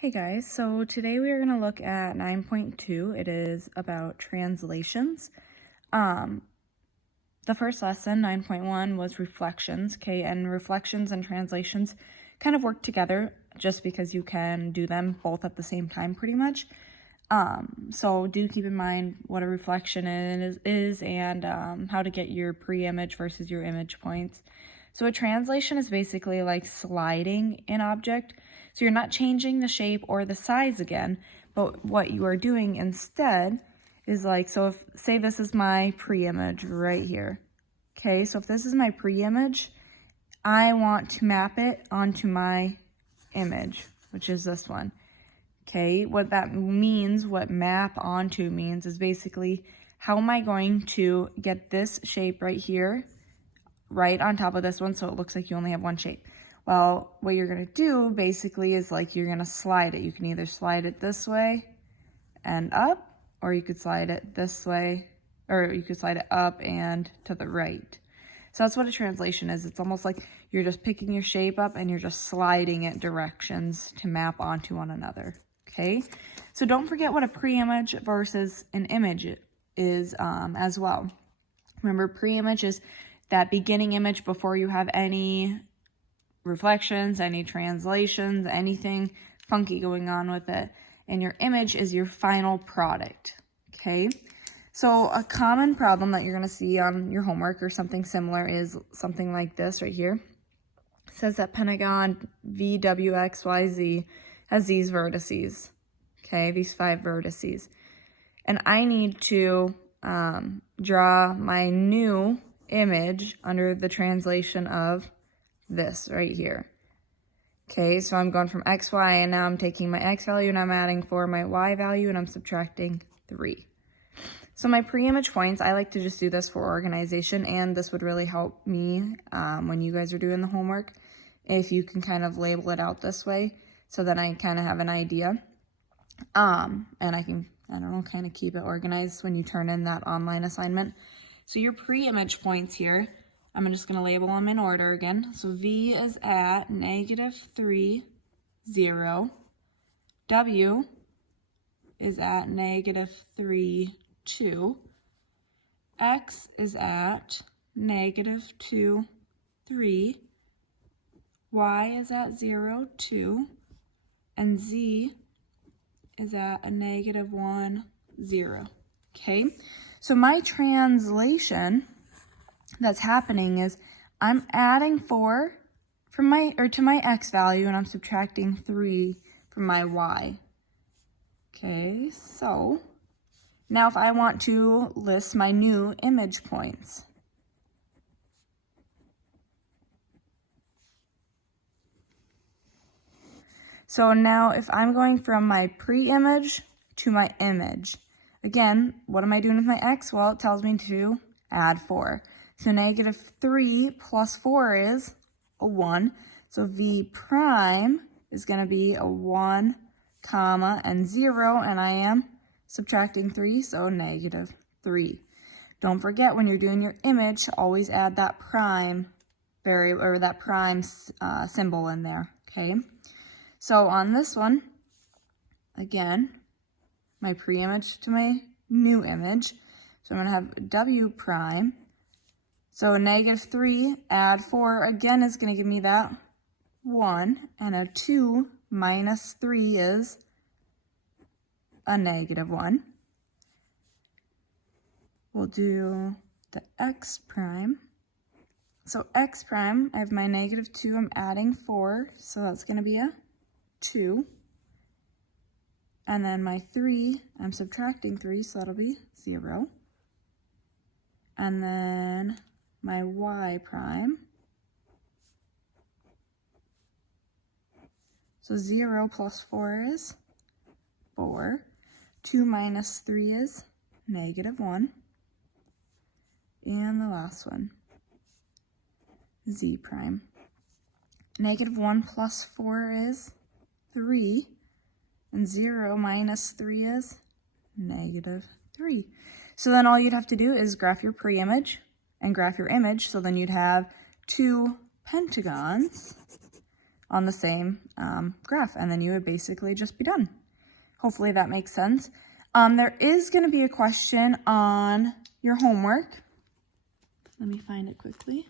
Hey guys, so today we are going to look at 9.2. It is about translations. The first lesson, 9.1, was reflections, okay, and reflections and translations kind of work together just because you can do them both at the same time pretty much. So do keep in mind what a reflection is and how to get your pre-image versus your image points. So a translation is basically like sliding an object. So you're not changing the shape or the size again, but what you are doing instead is like, so if, say this is my pre-image right here. Okay, so if this is my pre-image, I want to map it onto my image, which is this one. Okay, what that means, what map onto means is basically how am I going to get this shape right here, right on top of this one so it looks like you only have one shape. Well, what you're going to do basically is like you're going to slide it. You can either slide it this way and up, or you could slide it this way, or you could slide it up and to the right. So that's what a translation is. It's almost like you're just picking your shape up and you're just sliding it directions to map onto one another. Okay, so don't forget what a pre-image versus an image is as well. Remember, pre-image is that beginning image before you have any reflections, any translations, anything funky going on with it. And your image is your final product, okay? So a common problem that you're gonna see on your homework or something similar is something like this right here. It says that Pentagon VWXYZ has these vertices, okay? These 5 vertices. And I need to draw my new image under the translation of this right here. Okay, so I'm going from x, y, and now I'm taking my x value and I'm adding 4 my y value and I'm subtracting 3. So my pre-image points, I like to just do this for organization, and this would really help me when you guys are doing the homework, if you can kind of label it out this way, so that I kind of have an idea. And I can, I don't know, kind of keep it organized when you turn in that online assignment. So your pre-image points here, I'm just going to label them in order again. So V is at -3, 0. W is at -3, 2. X is at -2, 3. Y is at 0, 2. And Z is at a -1, 0. Okay, so my translation that's happening is I'm adding 4 from to my x value, and I'm subtracting 3 from my y. Okay, so now if I want to list my new image points. So now if I'm going from my pre-image to my image, again, what am I doing with my x? Well, it tells me to add 4. So -3 plus 4 is a 1. So V prime is going to be a 1, comma, and 0, and I am subtracting 3, so -3. Don't forget when you're doing your image, always add that prime variable or that prime symbol in there, okay? So on this one, again, my pre-image to my new image, so I'm going to have W prime. So -3, add 4, again, is going to give me that 1, and a 2 minus 3 is a -1. We'll do the X prime. So X prime, I have my -2, I'm adding 4, so that's going to be a 2. And then my 3, I'm subtracting 3, so that'll be 0. And then my Y prime. So 0 plus 4 is 4. 2 minus 3 is -1. And the last one, Z prime. -1 plus 4 is 3. And 0 minus 3 is -3. So then all you'd have to do is graph your pre-image and graph your image. So then you'd have 2 pentagons on the same graph, and then you would basically just be done. Hopefully that makes sense. There is going to be a question on your homework. Let me find it quickly.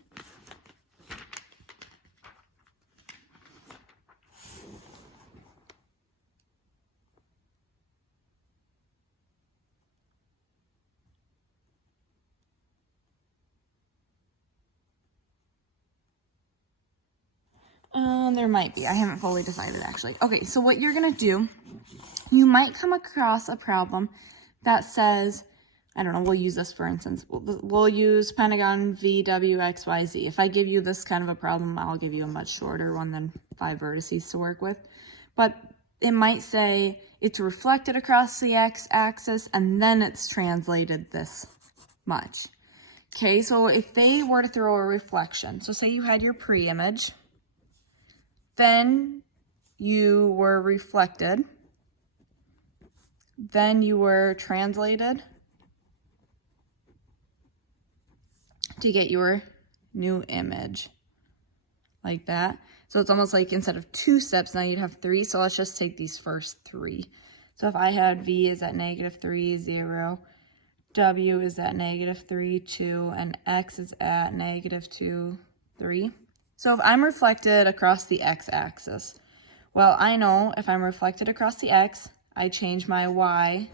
There might be. I haven't fully decided actually. Okay, so what you're gonna do, you might come across a problem that says, I don't know, we'll use this for instance. We'll use Pentagon VWXYZ. If I give you this kind of a problem, I'll give you a much shorter one than 5 vertices to work with. But it might say it's reflected across the x-axis and then it's translated this much. Okay, so if they were to throw a reflection, so say you had your pre-image, then you were reflected, then you were translated to get your new image, like that. So it's almost like instead of 2 steps, now you'd have 3. So let's just take these first 3. So if I had V is at -3, 0, W is at -3, 2, and X is at -2, 3. So if I'm reflected across the x-axis, well, I know if I'm reflected across the x, I change my y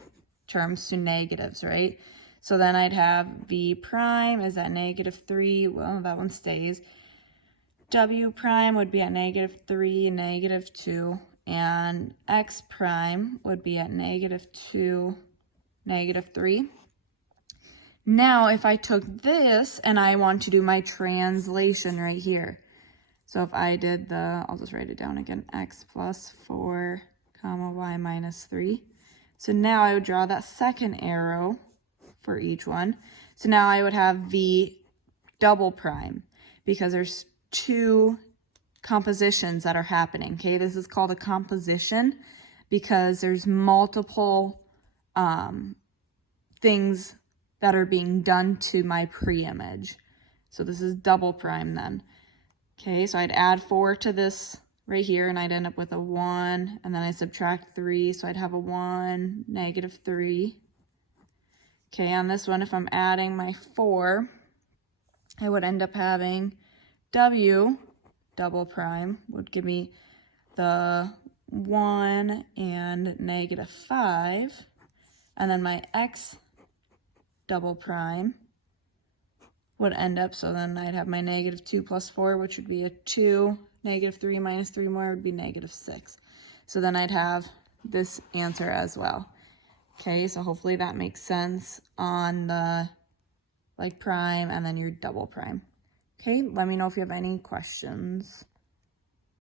terms to negatives, right? So then I'd have V prime is at -3, well, that one stays. W prime would be at -3, -2, and X prime would be at -2, -3. Now, if I took this and I want to do my translation right here, so if I did I'll just write it down again, x plus 4, comma, y minus 3. So now I would draw that second arrow for each one. So now I would have V double prime because there's 2 compositions that are happening, okay? This is called a composition because there's multiple things that are being done to my pre-image. So this is double prime then. Okay, so I'd add 4 to this right here, and I'd end up with a 1, and then I subtract 3, so I'd have a 1, -3. Okay, on this one, if I'm adding my 4, I would end up having W double prime would give me the 1 and -5, and then my X double prime would end up, so then I'd have my -2 plus 4, which would be a 2, -3 minus 3 more would be -6. So then I'd have this answer as well. Okay, so hopefully that makes sense on the like prime and then your double prime. Okay, let me know if you have any questions.